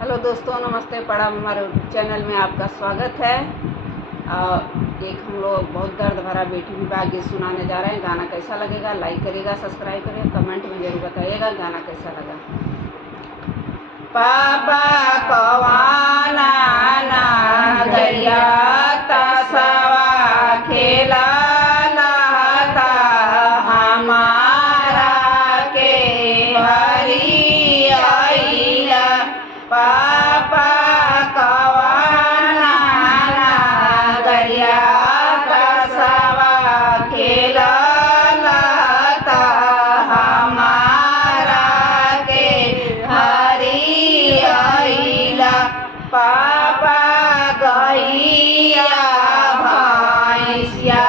Hello दोस्तों, नमस्ते। प्रणाम। हमारे चैनल में आपका स्वागत है। एक हम लोग बहुत दर्द भरा बेटी विवाह गीत सुनाने जा रहे हैं। गाना कैसा लगेगा लाइक करिएगा, सब्सक्राइब करिएगा, कमेंट में जरूर बताइएगा गाना कैसा लगा। पापा कवाना ना गैया तसवा खेला लाता हमारा के हरी आइला। पापा कवाना ना गैया तसवा खेला लाता हमारा के हरी आइला। पापा गैया भैंसिया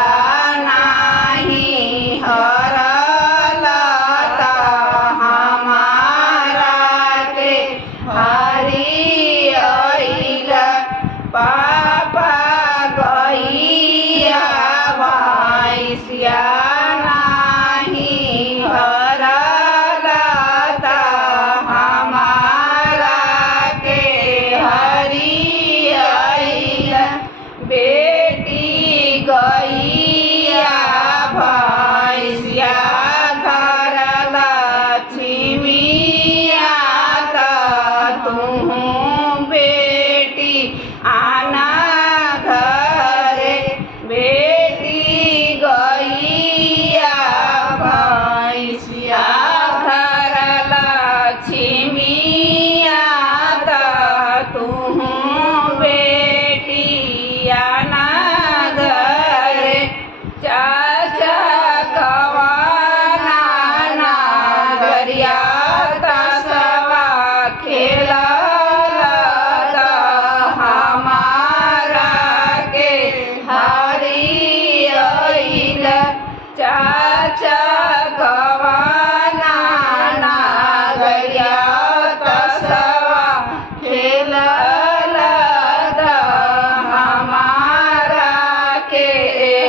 नाही हरलता हमारा के हरी आइला। पापा गैया भैंसिया नाही हरलता हमारा के हरी आइला। बेटी गैया भैंसिया घर लक्ष्मीया तुहू बेटी आना घरे। बेटी गैया भैंसिया घर लक्ष्मीया तुहू बेटी आना घरे। चाचा कवाना ना गरिया तसवा खेला लाता हमारा के हरी आइला। चाचा कवाना ना गरिया तसवा खेला लाता हमारा के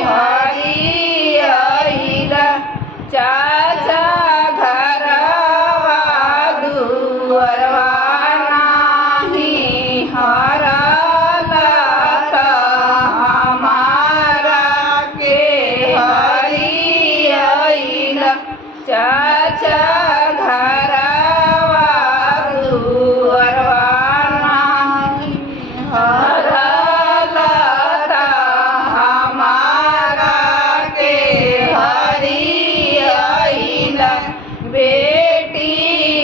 हरी आइला। चाचा घरवा दुअरवा नाही हरलता हमारा के हरी आइला। चाचा घरवा दुअरवा नाही हरलता हमारा के हरी आइला। बेटी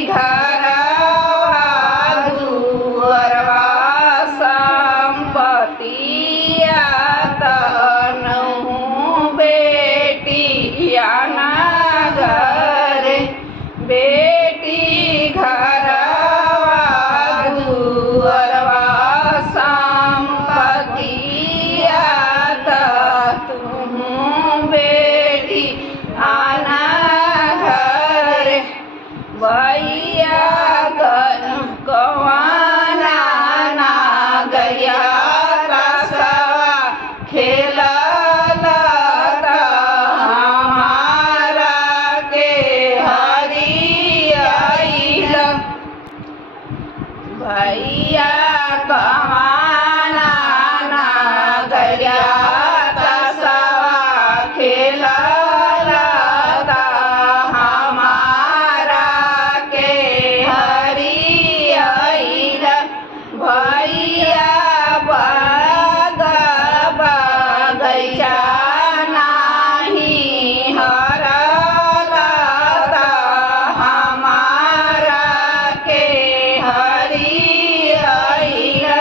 घरवा दुअरवा संपत्तिया तनहु बेटी आना घरे। बेटी घरवा दुअरवा संपत्तिया तुहू बेटी आना घरे। भैया कवाना ना गैया तसवा खेला लाता हमारा के हरी आइला। भैया कवाना ना गैया तसवा खेला लाता हमारा के हरी आइला। भैया बगैचा नाही हरलता हमारा के हरी आइला।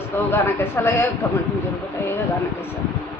दोस्तों गाना कैसा लगेगा कमेंट में जरूर बताइएगा गाना कैसा